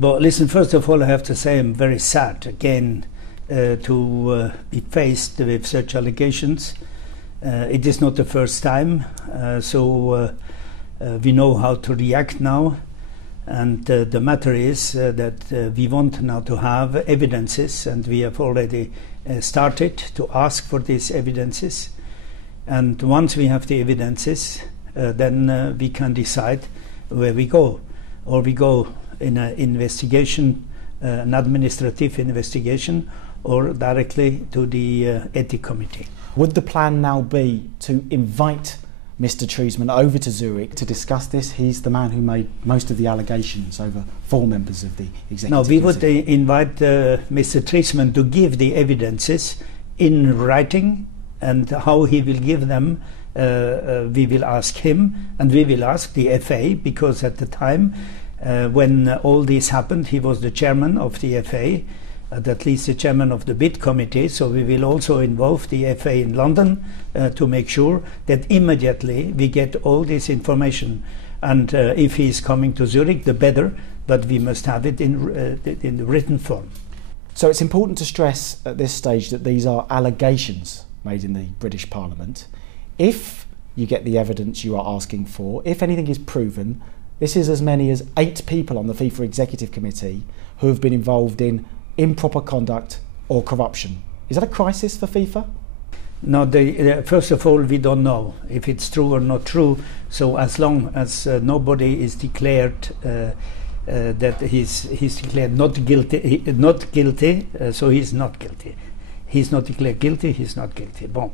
But listen, first of all, I have to say I'm very sad again to be faced with such allegations. It is not the first time, so we know how to react now. And the matter is that we want now to have evidences, and we have already started to ask for these evidences. And once we have the evidences, then we can decide where we go. Or we go in an investigation, an administrative investigation, or directly to the Ethics Committee. Would the plan now be to invite Mr. Triesman over to Zurich to discuss this? He's the man who made most of the allegations over 4 members of the executive No, we would committee. invite Mr. Triesman to give the evidences in writing, and how he will give them, we will ask him, and we will ask the FA, because at the time when all this happened, he was the chairman of the FA, at least the chairman of the bid committee, so we will also involve the FA in London to make sure that immediately we get all this information. And if he is coming to Zurich, the better, but we must have it in written form. So it's important to stress at this stage that these are allegations made in the British Parliament. If you get the evidence you are asking for, if anything is proven, this is as many as 8 people on the FIFA Executive Committee who have been involved in improper conduct or corruption. Is that a crisis for FIFA? No, first of all, we don't know if it's true or not true. So as long as nobody is declared that he's declared not guilty, so he's not guilty. He's not declared guilty. He's not guilty. Bon.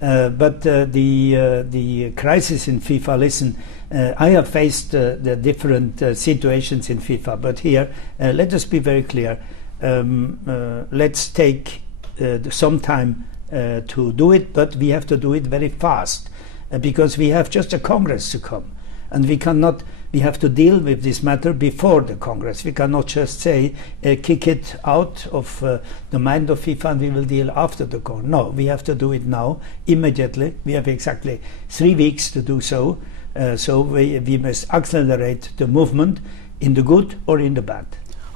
But the crisis in FIFA. Listen, I have faced the different situations in FIFA, but here let us be very clear. Let's take some time to do it, but we have to do it very fast because we have just a Congress to come, and we have to deal with this matter before the Congress. We cannot just say kick it out of the mind of FIFA and we will deal after the Congress. No, we have to do it now, immediately. We have exactly 3 weeks to do so, so we must accelerate the movement in the good or in the bad.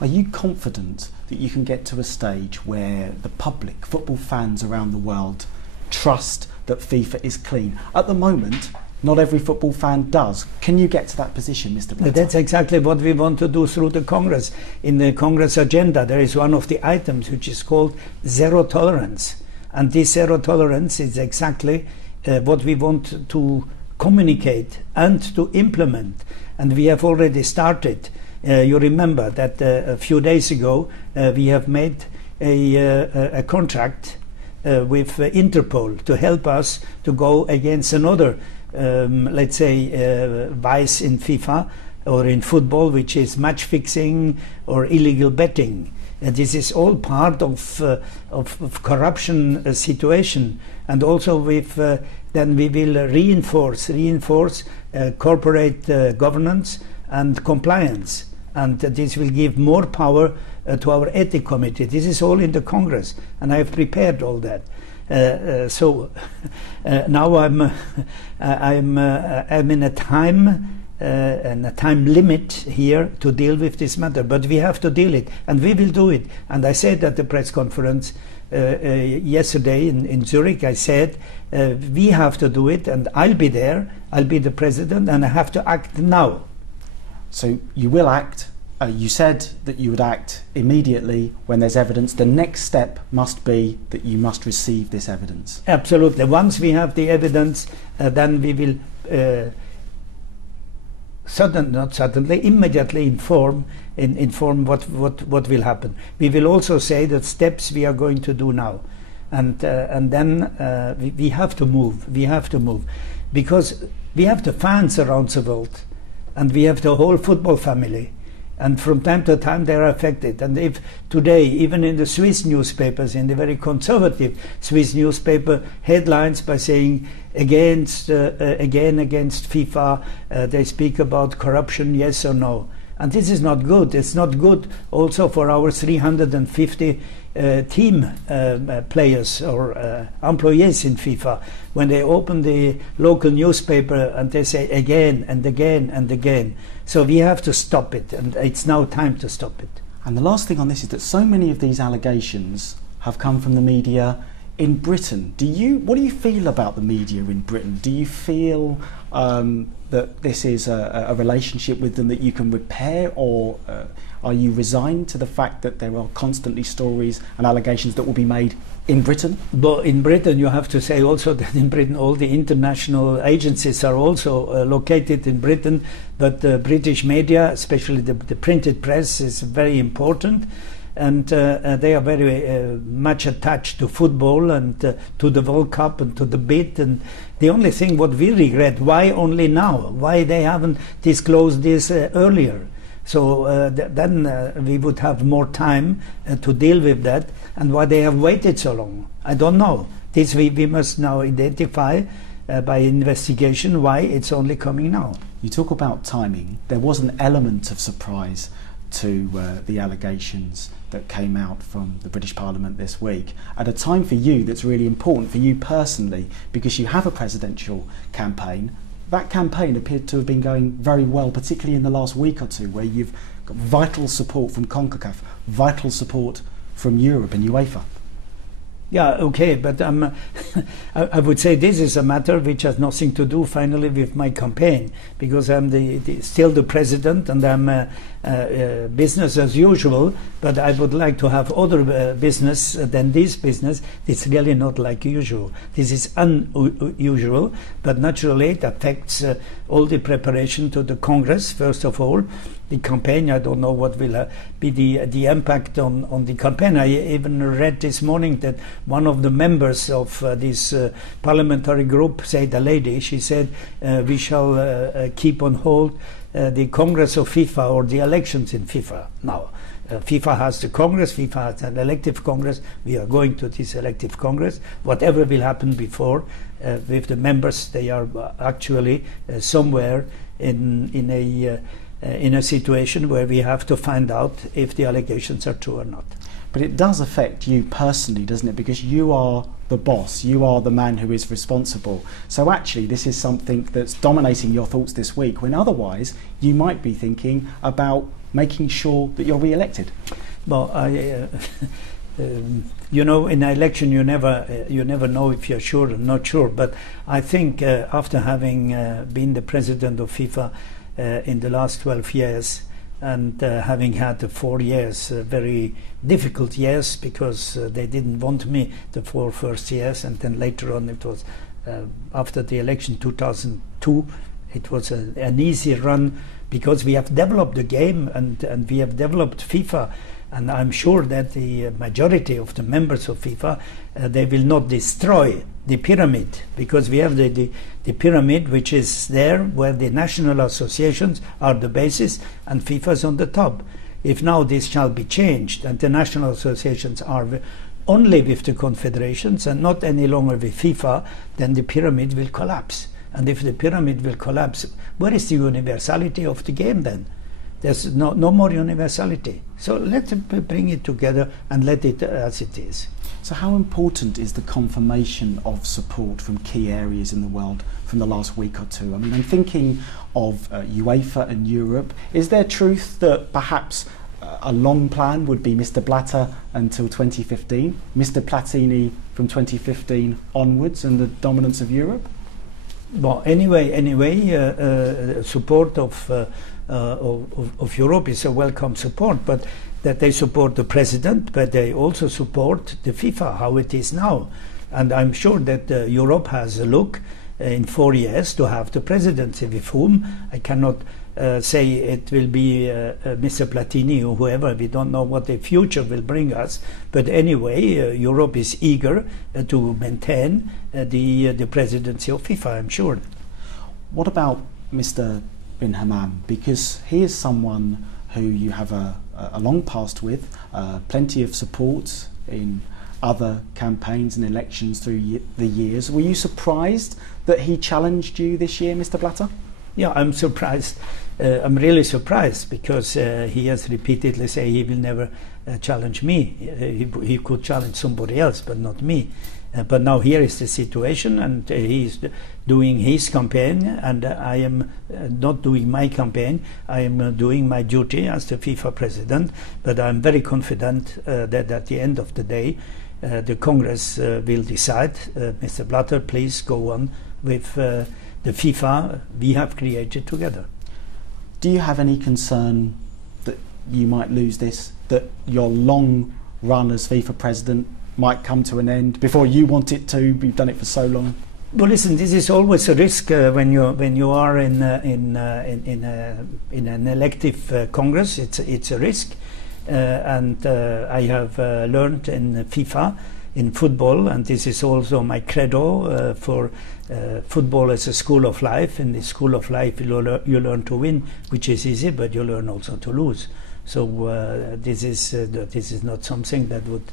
Are you confident that you can get to a stage where the public, football fans around the world, trust that FIFA is clean? At the moment, not every football fan does. Can you get to that position, Mr. Blatter? That's exactly what we want to do through the Congress. In the Congress agenda, there is one of the items which is called zero tolerance. And this zero tolerance is exactly what we want to communicate and to implement. And we have already started. You remember that a few days ago we have made a contract with Interpol to help us to go against another, let's say, vice in FIFA or in football, which is match fixing or illegal betting. This is all part of corruption situation, and also with then we will reinforce corporate governance and compliance. And this will give more power to our ethics committee. This is all in the Congress, and I have prepared all that. So now I'm in a time and a time limit here to deal with this matter. But we have to deal it, and we will do it. And I said at the press conference yesterday in Zurich, I said we have to do it, and I'll be there. I'll be the president, and I have to act now. So you will act. You said that you would act immediately when there's evidence. The next step must be that you must receive this evidence. Absolutely. Once we have the evidence, then we will immediately inform what will happen. We will also say the steps we are going to do now, and then we have to move. We have to move because we have the fans around the world. And we have the whole football family, and from time to time they are affected. And if today, even in the Swiss newspapers, in the very conservative Swiss newspaper, headlines by saying against FIFA, they speak about corruption, yes or no. And this is not good. It's not good also for our 350 team players or employees in FIFA. When they open the local newspaper and they say again and again and again. So we have to stop it, and it's now time to stop it. And the last thing on this is that so many of these allegations have come from the media in Britain. What do you feel about the media in Britain? Do you feel that this is a relationship with them that you can repair, or are you resigned to the fact that there are constantly stories and allegations that will be made in Britain? But in Britain, you have to say also that in Britain all the international agencies are also located in Britain, but the British media, especially the printed press, is very important. And they are very much attached to football and to the World Cup and to the bid. And the only thing what we regret, why only now? Why they haven't disclosed this earlier? So then we would have more time to deal with that. And why they have waited so long, I don't know. This we must now identify by investigation why it's only coming now. You talk about timing. There was an element of surprise to the allegations that came out from the British Parliament this week at a time for you that's really important for you personally, because you have a presidential campaign. That campaign appeared to have been going very well, particularly in the last week or two, where you've got vital support from CONCACAF, vital support from Europe and UEFA. Yeah, okay, but I would say this is a matter which has nothing to do finally with my campaign, because I'm still the president and I'm business as usual, but I would like to have other business than this business. It's really not like usual. This is unusual, but naturally it affects all the preparation to the Congress, first of all. The campaign, I don't know what will be the impact on the campaign. I even read this morning that one of the members of this parliamentary group, said a lady, she said we shall keep on hold the Congress of FIFA or the elections in FIFA now. FIFA has the Congress, FIFA has an elective Congress. We are going to this elective Congress. Whatever will happen before with the members, they are actually somewhere in a situation where we have to find out if the allegations are true or not. But it does affect you personally, doesn't it? Because you are the boss, you are the man who is responsible. So actually this is something that's dominating your thoughts this week, when otherwise you might be thinking about making sure that you're re-elected. Well, you know, in an election you never know if you're sure or not sure. But I think after having been the president of FIFA in the last 12 years, and having had the 4 years, very difficult years, because they didn't want me the 4 first years, and then later on it was after the election 2002, it was an easy run, because we have developed the game and we have developed FIFA. And I'm sure that the majority of the members of FIFA, they will not destroy the pyramid, because we have the pyramid which is there, where the national associations are the basis and FIFA is on the top. If now this shall be changed and the national associations are only with the confederations and not any longer with FIFA, then the pyramid will collapse. And if the pyramid will collapse, where is the universality of the game then? There's no more universality. So let's bring it together and let it as it is. So how important is the confirmation of support from key areas in the world from the last week or two? I mean, I'm thinking of UEFA and Europe. Is there truth that perhaps a long plan would be Mr. Blatter until 2015, Mr. Platini from 2015 onwards, and the dominance of Europe? Well, anyway, support of Europe is a welcome support, but that they support the president, but they also support the FIFA, how it is now. And I'm sure that Europe has a look in 4 years to have the presidency, with whom I cannot say it will be Mr. Platini or whoever. We don't know what the future will bring us. But anyway, Europe is eager to maintain the presidency of FIFA, I'm sure. What about Mr. Bin Hammam? Because he is someone who you have a long past with, plenty of support in other campaigns and elections through the years. Were you surprised that he challenged you this year, Mr. Blatter? Yeah, I'm surprised. I'm really surprised because he has repeatedly said he will never challenge me. He could challenge somebody else, but not me. But now here is the situation, and he's doing his campaign, and I am not doing my campaign. I am doing my duty as the FIFA president. But I'm very confident that at the end of the day, the Congress will decide. Mr. Blatter, please go on with the FIFA we have created together. Do you have any concern that you might lose this, that your long run as FIFA president might come to an end before you want it to? You've done it for so long. Well, listen, this is always a risk when you are in an elective Congress. It's a risk, and I have learned in FIFA, in football, and this is also my credo for football as a school of life. In the school of life, you learn to win, which is easy, but you learn also to lose. So this is not something that would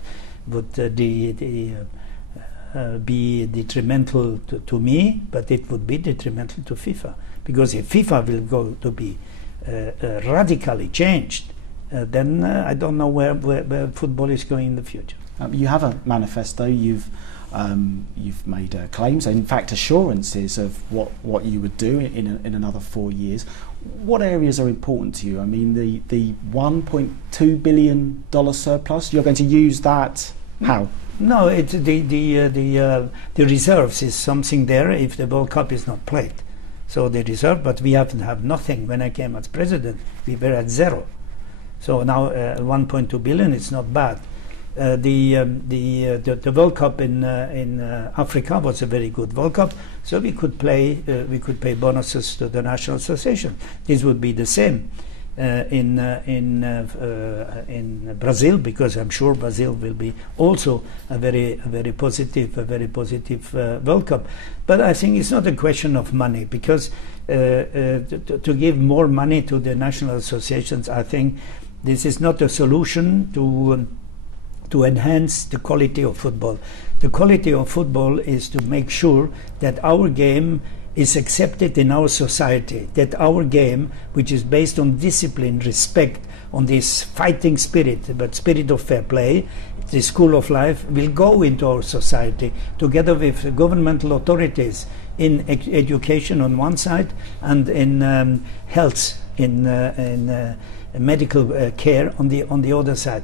be detrimental to me, but it would be detrimental to FIFA, because if FIFA will go to be radically changed, then I don't know where football is going in the future. You have a manifesto. You've made claims, in fact assurances of what you would do in another 4 years. What areas are important to you? I mean, the $1.2 billion surplus, you're going to use that how? No, it's the reserves is something there if the World Cup is not played. So the reserve, but we have nothing. When I came as president, we were at zero. So now 1.2 billion is not bad. The World Cup in Africa was a very good World Cup, so we could pay bonuses to the national association. This would be the same in Brazil, because I'm sure Brazil will be also a very positive World Cup. But I think it's not a question of money, because to give more money to the national associations, I think this is not a solution to enhance the quality of football. The quality of football is to make sure that our game is accepted in our society, that our game, which is based on discipline, respect, on this fighting spirit, but spirit of fair play, the school of life, will go into our society together with governmental authorities in education on one side and in health, in medical care on the other side.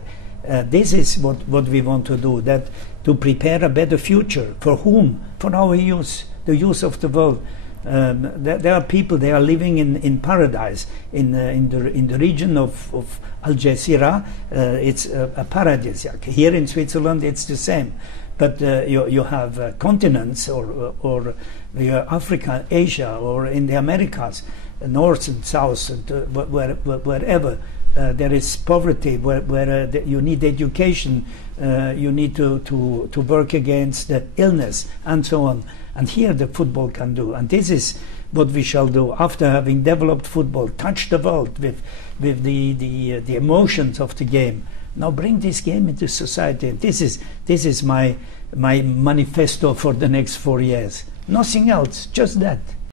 This is what we want to do, that to prepare a better future. For whom? For our youth, the youth of the world. There are people, they are living in paradise in the region of Al Jazeera. It's a paradise. Here in Switzerland it's the same, but you have continents or Africa, Asia, or in the Americas, north and south, and wherever there is poverty, where you need education, you need to work against the illness and so on. And here the football can do, and this is what we shall do after having developed football, touch the world with the emotions of the game. Now bring this game into society. This is my manifesto for the next 4 years. Nothing else, just that.